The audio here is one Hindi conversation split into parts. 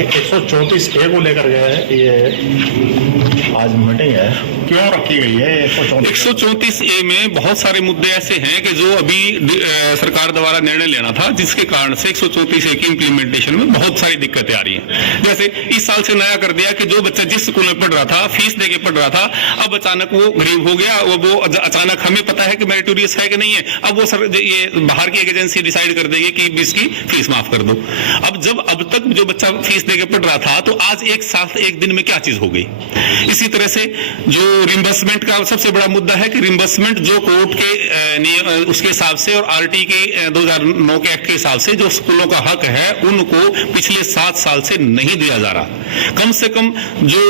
134A को लेकर गए ये आज मीटिंग है, क्यों रखी गई है 134A में बहुत सारे मुद्दे ऐसे हैं कि जो अभी सरकार द्वारा निर्णय लेना था, जिसके कारण से 134A की इम्प्लीमेंटेशन में बहुत सारी दिक्कतें आ रही हैं। जैसे इस साल से नया कर दिया कि जो बच्चा जिस स्कूल में पढ़ रहा था, फीस देके पढ़ रहा था, अब अचानक वो गरीब हो गया, वो अचानक हमें पता है कि मेरिटोरियस है कि नहीं है, अब वो ये बाहर की एक एजेंसी डिसाइड कर देगी कि इसकी फीस माफ कर दो। अब तक जो बच्चा फीस देके पढ़ रहा था, तो आज एक साल एक दिन में क्या चीज हो गई। इसी तरह से जो रिम्बर्समेंट का सबसे बड़ा मुद्दा है कि रिम्बर्समेंट जो कोर्ट के उसके हिसाब से और आरटी के 2009 के एक्ट के हिसाब से जो स्कूलों का हक है, उनको पिछले 7 साल से नहीं दिया जा रहा। कम से कम जो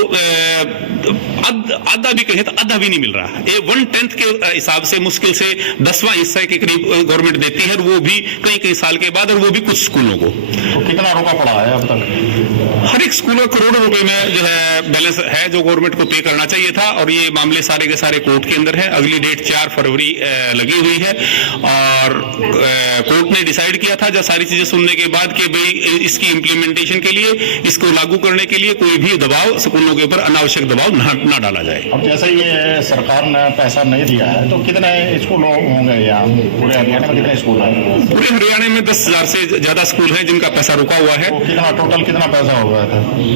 आधा भी कहे तो आधा भी नहीं मिल रहा। ये 1/10 के हिसाब से मुश्किल से 10वां हिस्सा के करीब गवर्नमेंट देती है, और वो भी कई साल के बाद, और वो भी कुछ स्कूलों को। तो कितना रुका पड़ा है अब तक? हर एक स्कूल में करोड़ों रुपए में जो है बैलेंस है, जो गवर्नमेंट को पे करना चाहिए था, और ये मामले सारे के सारे कोर्ट के अंदर है। अगली डेट 4 फरवरी लगी हुई है, और कोर्ट ने डिसाइड किया था जब सारी चीजें सुनने के बाद कि भाई इसकी इम्प्लीमेंटेशन के लिए, इसको लागू करने के लिए कोई भी दबाव स्कूलों के ऊपर अनावश्यक दबाव न डाला जाए। अब जैसे ये सरकार ने पैसा नहीं दिया है, तो कितने स्कूल होंगे यहाँ पूरे हरियाणा में? कितने स्कूल हैं पूरे हरियाणा में? 10,000 से ज्यादा स्कूल हैं जिनका पैसा रुका हुआ है। तो टोटल कितना पैसा होगा?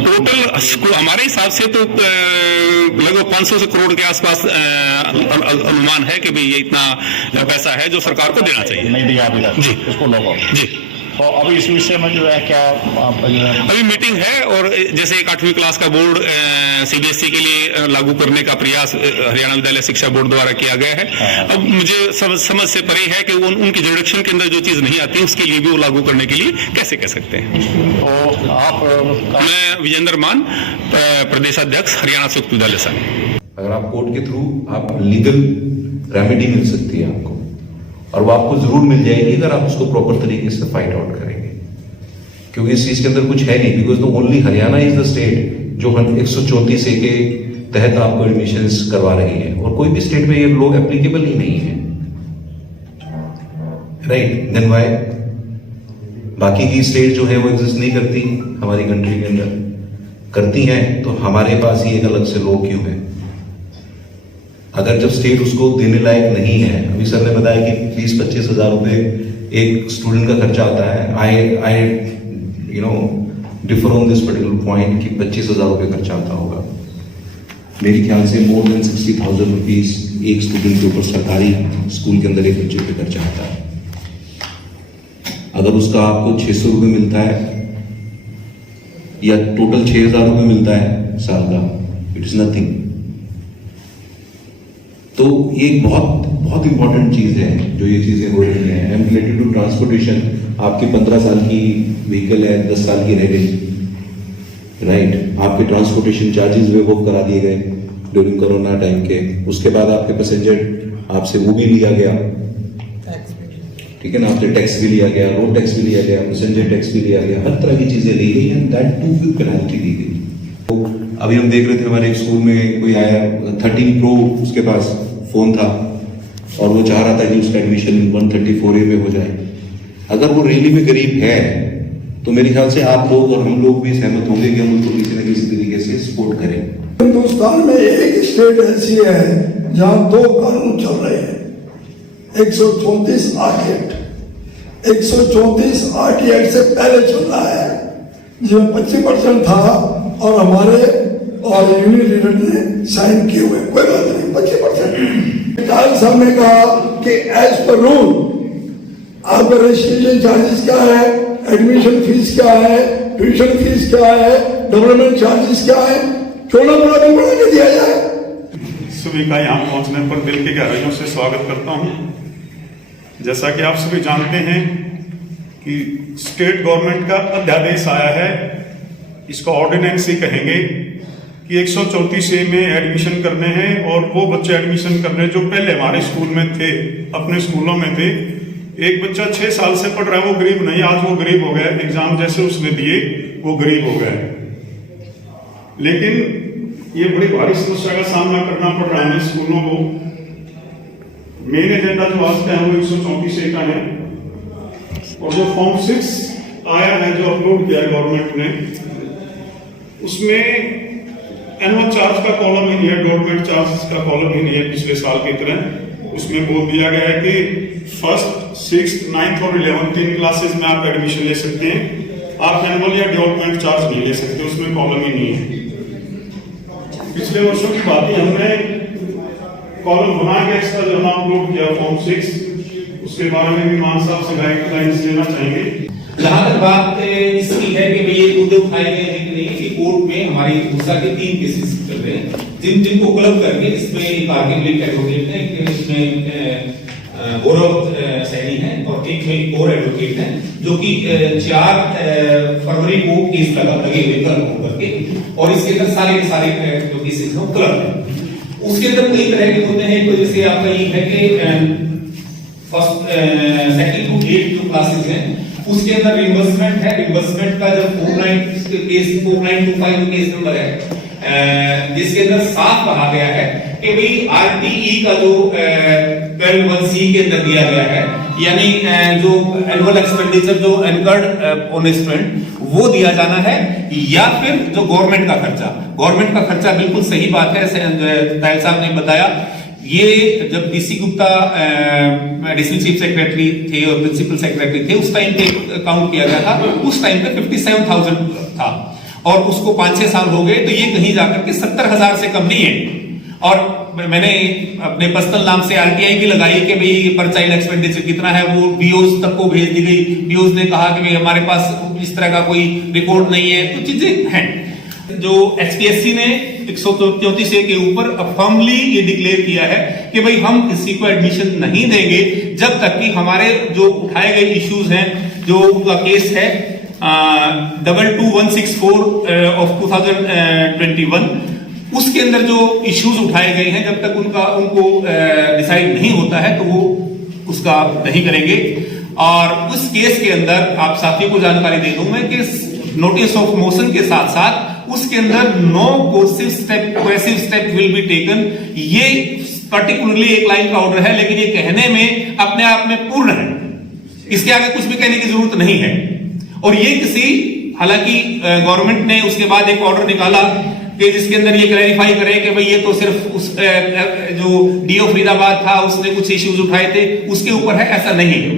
टोटल स्कूल हमारे हिसाब से तो लगभग 500 से करोड़ के आसपास अनुमान है कि भाई ये इतना पैसा है जो सरकार को देना चाहिए। नहीं दिया अभी तक जी स्कूलों को जी। तो अभी इस विषय में जो है क्या अभी मीटिंग है, और जैसे एक 8वीं क्लास का बोर्ड सीबीएसई के लिए लागू करने का प्रयास हरियाणा विद्यालय शिक्षा बोर्ड द्वारा किया गया है। अब मुझे समझ से परे है कि उनकी जुडिक्शन के अंदर जो चीज नहीं आती, उसके लिए भी वो लागू करने के लिए कैसे कह सकते हैं। तो आप मैं विजेंद्र मान, प्रदेशाध्यक्ष हरियाणा संयुक्त विद्यालय संघ। अगर आप कोर्ट के थ्रू आप लीगल रेमेडी मिल सकती है आपको, और वो आपको जरूर मिल जाएगी अगर आप उसको प्रॉपर तरीके से फाइट आउट करेंगे, क्योंकि इस चीज के अंदर कुछ है नहीं। Because the only Haryana is the state जो 134A के तहत आपको एडमिशंस करवा रही है, और कोई भी स्टेट में ये लोग एप्लीकेबल ही नहीं है। राइट, देन व्हाई बाकी की स्टेट जो है वो एग्जिस्ट नहीं करती हमारी कंट्री के अंदर? करती हैं, तो हमारे पास ही एक अलग से लॉ क्यों है? अगर जब स्टेट उसको देने लायक नहीं है, अभी सर ने बताया कि फीस 25,000 रुपए एक स्टूडेंट का खर्चा आता है। आई differ on this particular point कि 25,000 रुपए खर्चा आता होगा। मेरे ख्याल से मोर देन 60,000 रुपीज एक स्टूडेंट के ऊपर सरकारी स्कूल के अंदर एक बच्चे पे खर्चा आता है। अगर उसका आपको 600 रुपए मिलता है या टोटल 6,000 रुपए मिलता है साल का, इट इज नथिंग। तो ये एक बहुत इंपॉर्टेंट चीज है जो ये चीजें हो रही हैं। एंड रिलेटेड टू ट्रांसपोर्टेशन, आपकी 15 साल की व्हीकल है, 10 साल की रह गई, राइट, आपके ट्रांसपोर्टेशन चार्जेस वेव करा दिए गए ड्यूरिंग कोरोना टाइम के। उसके बाद आपके पैसेंजर आपसे वो भी लिया गया, ठीक है ना, आपसे टैक्स भी लिया गया, रोड टैक्स भी लिया गया, पैसेंजर टैक्स भी लिया गया, हर तरह की चीजें ली गई, and that too with penalty दी गई। तो अभी हम देख रहे थे हमारे एक स्कूल में कोई आया, 13 प्रो उसके पास फोन था, और वो चाह रहा था कि उसका एडमिशन 134A में हो जाए। अगर वो रियली में गरीब है, तो मेरे ख्याल से आप लोग और हम लोग भी सहमत होंगे कि हम उसको किसी न किसी तरीके से सपोर्ट करें। हिंदुस्तान में एक स्टेट ऐसी है जहां 2 कानून चल रहे हैं। 134 एक्ट 134 एक्ट से पहले चल रहा है, जिसमें 25% था, और हमारे और यूनियन लीडर ने साइन किए हुए। कोई बात नहीं, 25%। काल साहब ने कहा कि एज पर रूल आपका रजिस्ट्रेशन चार्जेस क्या है, एडमिशन फीस क्या है, ट्यूशन फीस क्या है, डेवलपमेंट चार्जेस क्या है, छोटा बड़ा भी बढ़ा के दिया जाए। सभी का यहाँ पहुँचने पर दिल की गहराइयों से स्वागत करता हूँ। जैसा कि आप सभी जानते हैं कि स्टेट गवर्नमेंट का अध्यादेश आया है, इसको ऑर्डिनेंस ही कहेंगे, कि 134A में एडमिशन करने हैं, और वो बच्चे एडमिशन करने जो पहले हमारे स्कूल में थे, अपने स्कूलों में थे। एक बच्चा 6 साल से पढ़ रहा है, वो गरीब नहीं, आज वो गरीब हो गया, एग्जाम जैसे उसने दिए वो गरीब हो गया। लेकिन ये बड़ी भारी समस्या का सामना करना पड़ रहा है स्कूलों को। मेन एजेंडा जो आज का है वो 134A का है, और जो फॉर्म 6 आया है, जो अपलोड किया है गवर्नमेंट ने, उसमें एनुअल चार्ज का कॉलम ही नहीं है, डेवलपमेंट चार्ज का कॉलम ही नहीं है पिछले साल की तरह। उसमें बोल दिया गया है कि 1st, 6th, 9th और 11th 3 क्लासेस में आप एडमिशन ले सकते हैं, आप एनुअल या डेवलपमेंट चार्ज नहीं ले सकते, उसमें कॉलम ही नहीं है। पिछले वर्षों की बात ही हमने कॉलम बना के एक्स्ट्रा जो हम अपलोड किया फॉर्म 6, उसके बारे में भी मान साहब से गाइडलाइंस लेना चाहेंगे। जहां तक बात इसकी है कि भाई ये मुद्दे उठाए गए हैं कि नहीं, कि कोर्ट में हमारी दूसरा के 3 केसेस चल रहे हैं जिनको क्लब करके, इसमें एक आर्टिकल एडवोकेट है, एक इसमें गौरव सैनी है और एक में एक और एडवोकेट है, जो कि 4 फरवरी को केस लगे हुए कल होकर के, और इसके अंदर सारे के सारे जो केसेस हैं क्लब है। उसके अंदर कई तरह के होते हैं। तो जैसे आपका ये है कि फर्स्ट, सेकंड टू 8 जो क्लासेस हैं उसके अंदर रिम्बर्समेंट है। रिम्बर्समेंट का जब 4925 केस नंबर है, जिसके अंदर साफ कहा गया है कि भाई आरटीई का जो 12(1)(c) के अंदर दिया गया है, यानी जो एनुअल एक्सपेंडिचर जो एनकर्ड ऑन स्टूडेंट वो दिया जाना है, या फिर जो गवर्नमेंट का खर्चा बिल्कुल सही बात है, तायल साहब ने बताया। ये जब DC Gupta additional chief secretary थे और प्रिंसिपल सेक्रेटरी थे, उस टाइम पे काउंट किया गया था, उस टाइम पे 57,000 था और उसको 5-6 साल हो गए, तो ये कहीं जाकर के 70,000 से कम नहीं है। और मैंने अपने पर्सनल नाम से आरटीआई भी लगाई कि भाई पर चाइल्ड एक्सपेंडिचर कितना है, वो बीओज तक को भेज दी गई। बीओज ने कहा कि भाई हमारे पास इस तरह का कोई रिकॉर्ड नहीं है। तो चीजें हैं जो एचपीएससी ने 134A के ऊपर फर्मली ये डिक्लेयर किया है कि भाई हम किसी को एडमिशन नहीं देंगे जब तक कि हमारे जो उठाए गए इश्यूज हैं, जो उनका केस है 22164 ऑफ 2021, उसके अंदर जो इश्यूज उठाए गए हैं, जब तक उनको डिसाइड नहीं होता है तो वो उसका नहीं करेंगे। और उस केस के अंदर आप साथियों को जानकारी दे दूं मैं कि नोटिस ऑफ मोशन के साथ साथ उसके अंदर no coercive step will be taken, ये पर्टिकुलरली एक लाइन का ऑर्डर है, लेकिन ये कहने में अपने आप में पूर्ण है, इसके आगे कुछ भी कहने की जरूरत नहीं है। और ये हालांकि गवर्नमेंट ने उसके बाद एक ऑर्डर निकाला कि जिसके अंदर ये क्लैरिफाई करे कि भाई ये तो सिर्फ उस जो डीओ फरीदाबाद था उसने कुछ इश्यूज उठाए थे उसके ऊपर है, ऐसा नहीं है।